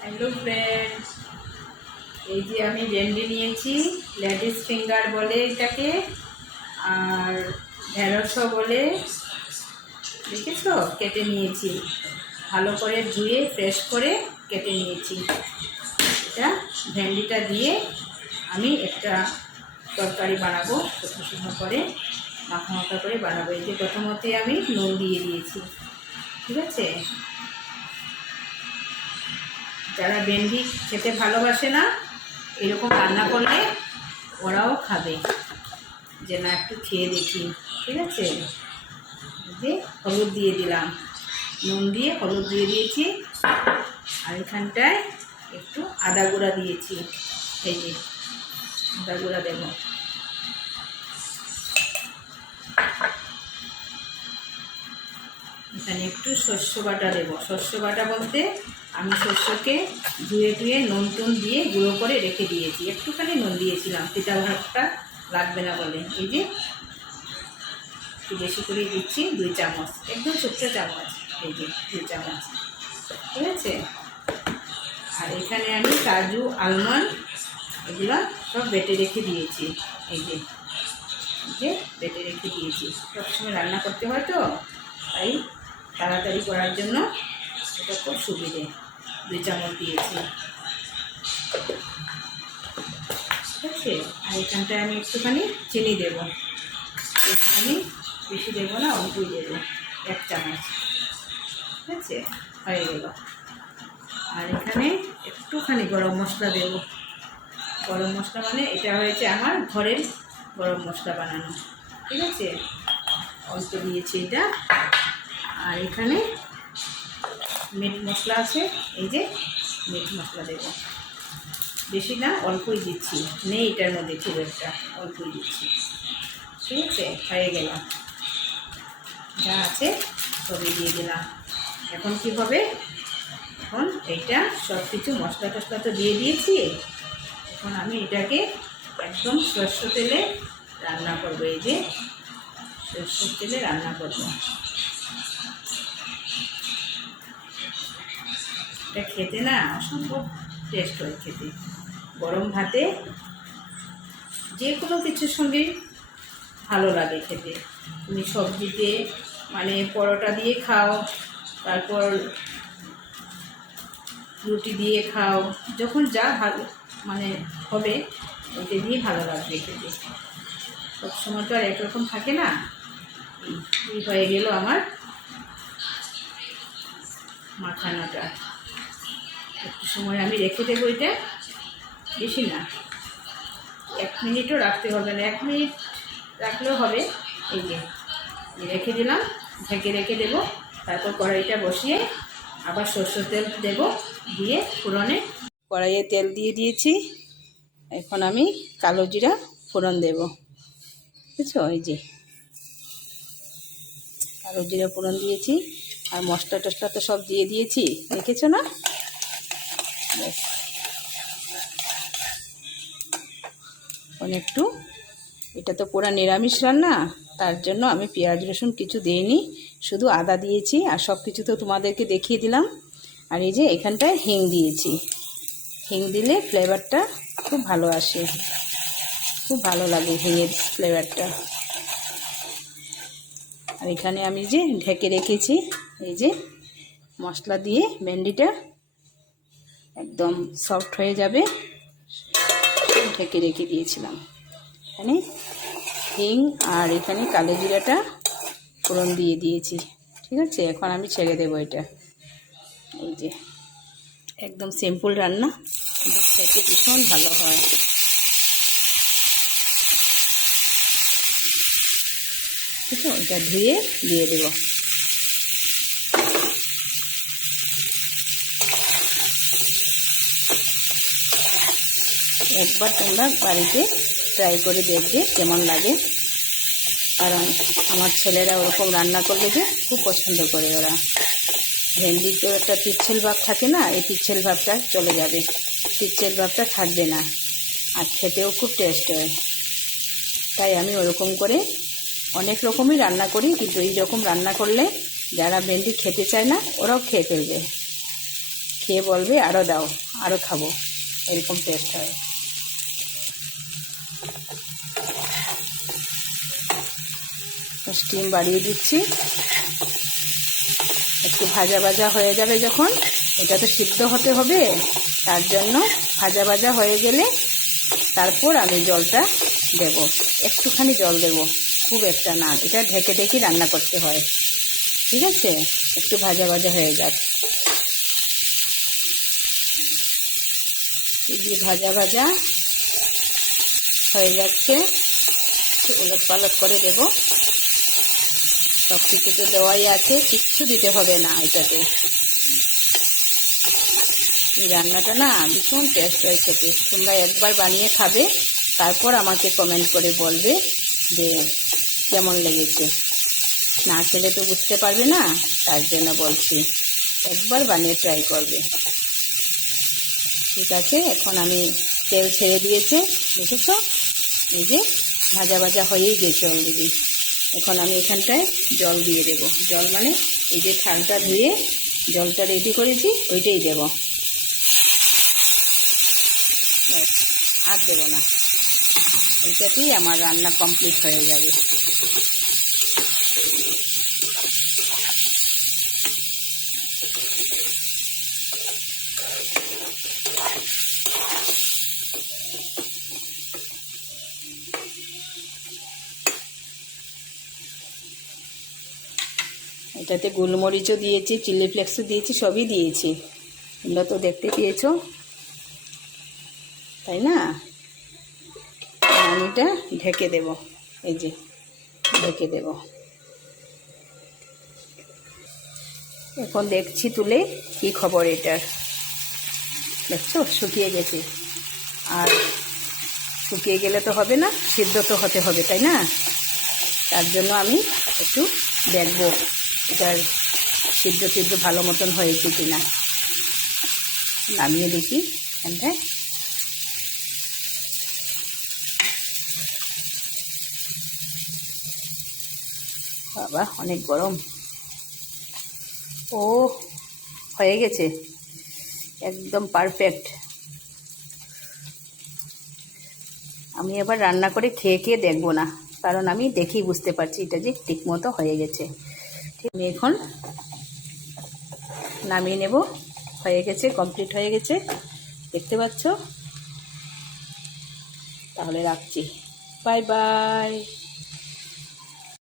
Hello friends, এই যে আমি ভেন্ডি নিয়েছি, লেডিস ফিঙ্গার বলে এটাকে, আর ঢেঁড়সও বলে। দেখেছো, কেটে নিয়েছি, ভালো করে ধুয়ে ফ্রেশ করে কেটে নিয়েছি। এটা ভেন্ডিটা দিয়ে আমি একটা তরকারি বানাবো, শুকনো শুকনো করে মাখা মাখা করে বানাবো। এই যে প্রথমতে আমি নুন দিয়ে দিয়েছি, ঠিক আছে। যারা ভেন্ডি খেতে ভালোবাসে না, এরকম রান্না করলে ওরাও খাবে, যে না একটু খেয়ে দেখি, ঠিক আছে। যে হলুদ দিয়ে দিলাম, নুন দিয়ে হলুদ দিয়ে দিয়েছি, আর এখানটায় একটু আদা গুঁড়া দিয়েছি। এই যে আদা গুঁড়া দেব, এখানে একটু শস্য বাটা দেবো। শস্য বাটা বলতে আমি শস্যকে ধুয়ে ধুয়ে নুন টুন দিয়ে গুঁড়ো করে রেখে দিয়েছি, একটুখানি নুন দিয়েছিলাম, তিতা ভাতটা লাগবে না বলে। এই যে একটু বেশি করে দিচ্ছি, 2 চামচ, একদম ছোট্ট চামচ, এই যে 2 চামচ, ঠিক আছে। আর এখানে আমি কাজু আলমন্ড এগুলো সব বেটে রেখে দিয়েছি। এই যে বেটে রেখে দিয়েছি, সবসময় রান্না করতে হয় তো, তাই তাড়াতাড়ি করার জন্য এটা খুব সুবিধে। 2 চামচ দিয়েছি, ঠিক আছে। আর এখানটায় আমি একটুখানি চিনি দেবো, চিনি আমি বেশি দেবো না, অল্পই দেবো, 1 চামচ, ঠিক আছে। হয়ে গেল। আর এখানে একটুখানি গরম মশলা দেব। গরম মশলা মানে এটা হয়েছে আমার ঘরের গরম মশলা বানানো, ঠিক আছে। অল্প দিয়েছি এটা। আর এখানে মিট মশলা আছে, এই যে মিট মশলা দেব, বেশি না, অল্পই দিচ্ছি, নেই এটার মধ্যে খুব একটা, অল্পই দিচ্ছি, ঠিক আছে। হয়ে গেল, যা আছে সবই দিয়ে দিলাম। এখন কি হবে, এখন এইটা সব কিছু মশলা টশলা তো দিয়ে দিয়েছি, এখন আমি এটাকে একদম সরষে তেলে রান্না করবো। এই যে সরষের তেলে রান্না করবো, এটা খেতে না অসম্ভব টেস্ট হয় খেতে। গরম ভাতে যে কোনো কিছুর সঙ্গে ভালো লাগে খেতে। তুমি সবজিতে মানে পরোটা দিয়ে খাও, তারপর রুটি দিয়ে খাও, যখন যা ভালো মানে হবে ওইটা দিয়ে ভালো লাগবে খেতে। সবসময় তো আর একরকম থাকে না। এই হয়ে গেল আমার মাখানাটা। একটু সময় আমি রেখে দেবো, এটা বেশি না, 1 মিনিটও রাখতে হবে না, 1 মিনিট রাখলেও হবে। এই যে রেখে দিলাম, ঢেকে রেখে দেবো। তারপর কড়াইটা বসিয়ে আবার সরষের তেল দেব, দিয়ে ফোড়নে কড়াইয়ে তেল দিয়ে দিয়েছি। এখন আমি কালো জিরা ফোড়ন দেব, বুঝছো। এই যে কালো জিরা ফোড়ন দিয়েছি, আর মশলা টশলা তো সব দিয়ে দিয়েছি, দেখেছো না। ব্যাস, এখন একটু, এটা তো পুরা নিরামিষ রান্না, তার জন্য আমি পেঁয়াজ রসুন কিছু দিইনি, শুধু আদা দিয়েছি। আর সব কিছু তো তোমাদেরকে দেখিয়ে দিলাম। আর এই যে এখানটায় হিং দিয়েছি, হিং দিলে ফ্লেভারটা খুব ভালো আসে, খুব ভালো লাগে হিঙের ফ্লেভারটা। আর এখানে আমি যে ঢেকে রেখেছি, এই যে মশলা দিয়ে ভেন্ডিটা একদম সফট হয়ে যাবে, ঢেকে রেখে দিয়েছিলাম। এখানে হিং আর এখানে কালো জিরাটা ফোড়ন দিয়ে দিয়েছি, ঠিক আছে। এখন আমি ছেড়ে দেবো এটা। এই যে একদম সিম্পল রান্না, কিন্তু খেতে ভীষণ ভালো হয়। ঠিক আছে, এটা ধুয়ে দিয়ে দেব। একবার তোমরা বাড়িতে ট্রাই করে দেখবে কেমন লাগে, কারণ আমার ছেলেরা ওরকম রান্না করলে যে খুব পছন্দ করে ওরা। ভেন্ডির তো একটা পিচ্ছিল ভাব থাকে না, এই পিচ্ছিল ভাবটা চলে যাবে, পিচ্ছিল ভাবটা থাকবে না, আর খেতেও খুব টেস্ট হয়। তাই আমি ওরকম করে অনেক রকমই রান্না করি, কিন্তু এই রকম রান্না করলে যারা ভেন্ডি খেতে চায় না ওরাও খেয়ে ফেলবে। খেয়ে বলবে আরও দাও, আরও খাবো, এরকম টেস্ট হয়। স্টিম বাড়িয়ে দিচ্ছি। একটু ভাজা ভাজা হয়ে যাবে যখন, এটা তো সিদ্ধ হতে হবে, তার জন্য ভাজা ভাজা হয়ে গেলে তারপর আমি জলটা দেব। একটুখানি জল দেব, খুব একটা না, এটা ঢেকে ঢেকে রান্না করতে হয়। ঠিক আছে, একটু ভাজা ভাজা হয়ে যাক। এই যে ভাজা ভাজা হয়ে যাচ্ছে, একটু ওলট পালট করে দেব। সব কিছু তো দেওয়াই আছে, কিচ্ছু দিতে হবে না এটাতে। এই রান্নাটা না ভীষণ টেস্ট হয় খেতে। তোমরা একবার বানিয়ে খাবে, তারপর আমাকে কমেন্ট করে বলবে যে কেমন লেগেছে। না খেলে তো বুঝতে পারবে না, তার জন্য বলছি একবার বানিয়ে ট্রাই করবে। ঠিক আছে, এখন আমি তেল ছেড়ে দিয়েছে, দেখেছো? এই যে ভাজা ভাজা হয়েই গেছে অলরেডি। এখন আমি এখানটায় জল দিয়ে দেব। জল মানে এই যে থালটা ধুয়ে জলটা রেডি করেছি ওইটাই দেব। ব্যাস, আর দেবো না, ওইটাতেই আমার রান্না কমপ্লিট হয়ে যাবে। এটাতে গোলমরিচও দিয়েছি, চিলি ফ্লেক্সও দিয়েছি, সবই দিয়েছি। তোমরা তো দেখতে পেয়েছো, তাই না? আমি এটা ঢেকে দেব, এই যে ঢেকে দেব। এখন দেখছি তুলে কি খবর এটার। দেখছো শুকিয়ে গেছে, আর শুকিয়ে গেলে তো হবে না, সিদ্ধ তো হতে হবে, তাই না? তার জন্য আমি একটু দেখব এটার সিদ্ধ ভালো মতন হয়েছে কিনা। নামিয়ে দেখি এখানটায়। বাবা অনেক গরম। ও হয়ে গেছে, একদম পারফেক্ট। আমি এবার রান্না করে খেয়ে দেখবো না, কারণ আমি দেখেই বুঝতে পারছি এটা যে ঠিক মতো হয়ে গেছে। ঠিক, আমি এখন নামিয়ে নেব। হয়ে গেছে, কমপ্লিট হয়ে গেছে, দেখতে পাচ্ছ? তাহলে রাখছি, বাই বাই।